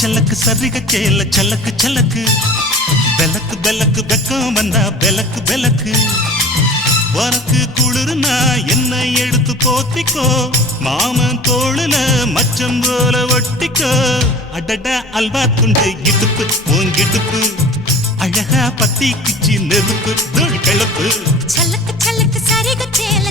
சலக்கு சரிக சேல சலக்கு சலக்கு பெலக்கு பெலக்கு வெக்கம் வந்தா பெலக்கு பெலக்கு உனக்கு குளிர்னா என்னை எடுத்து போத்திக்கோ மாமன் தோளுல மச்சம் போல ஒட்டிக்கோ அடடா அல்வா துண்டு இடுப்பு உங்கிடுப்பு அழகா பத்தி கிச்சி நெருப்பு தோள் கிளப்பு சலக்கு சலக்கு சரிக சேல